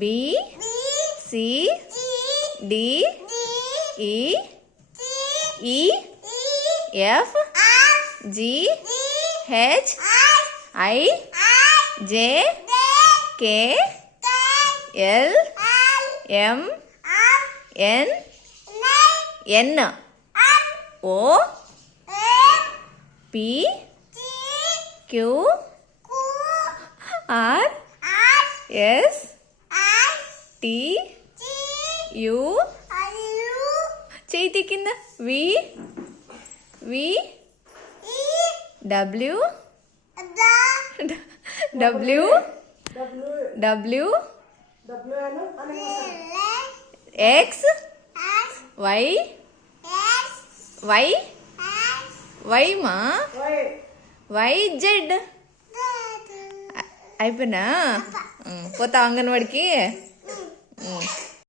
B C D E E F G H I J K L M N N O P Q R S T U చేతి కింద V V W W W X Y Y Y మా Y Z అయిపోయినా పోతా అంగన్వాడికి.